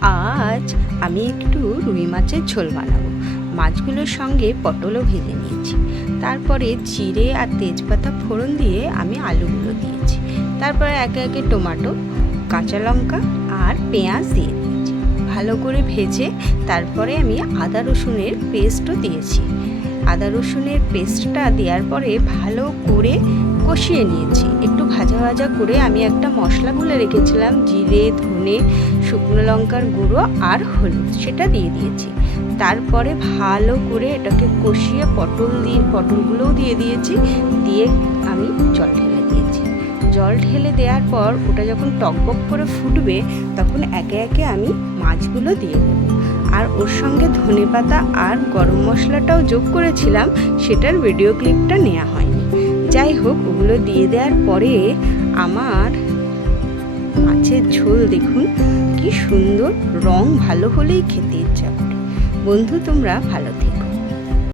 আজ আমি একটু রুই মাছের ঝোল বানাবো। মাছগুলোর সঙ্গে পটলও ভেজে নিয়েছি। তারপরে জিরে আর তেজপাতা ফোড়ন দিয়ে আমি আলুগুলো দিয়েছি। তারপরে একে একে টমেটো, কাঁচা লঙ্কা আর পেঁয়াজ দিয়ে দিয়েছি। ভালো করে ভেজে তারপরে আমি আদা রসুনের পেস্টও দিয়েছি। আদা রসুনের পেস্টটা দেওয়ার পরে ভালো করে কষিয়ে নিয়েছি। একটু ভাজা ভাজা করে আমি একটা মশলা গুলে রেখেছিলাম, জিরে, ধনে, শুকনো লঙ্কার গুঁড়ো আর হলুদ, সেটা দিয়ে দিয়েছি। তারপরে ভালো করে এটাকে কষিয়ে পটলগুলোও দিয়ে দিয়েছি। দিয়ে আমি জল ঢেলে দিয়েছি। জল ঢেলে দেওয়ার পর ওটা যখন টকবক করে ফুটবে তখন একে একে আমি মাছগুলো দিয়ে দেব। আর ওর সঙ্গে ধনেপাতা আর গরম মশলাটাও যোগ করেছিলাম, সেটার ভিডিও ক্লিপটা নেওয়া হয়নি। যাই হোক, ওগুলো দিয়ে দেওয়ার পরে আমার মাছের ঝোল দেখুন কি সুন্দর, রং ভালো হলেই খেতে ইচ্ছা করে। বন্ধু, তোমরা ভালো থেকো।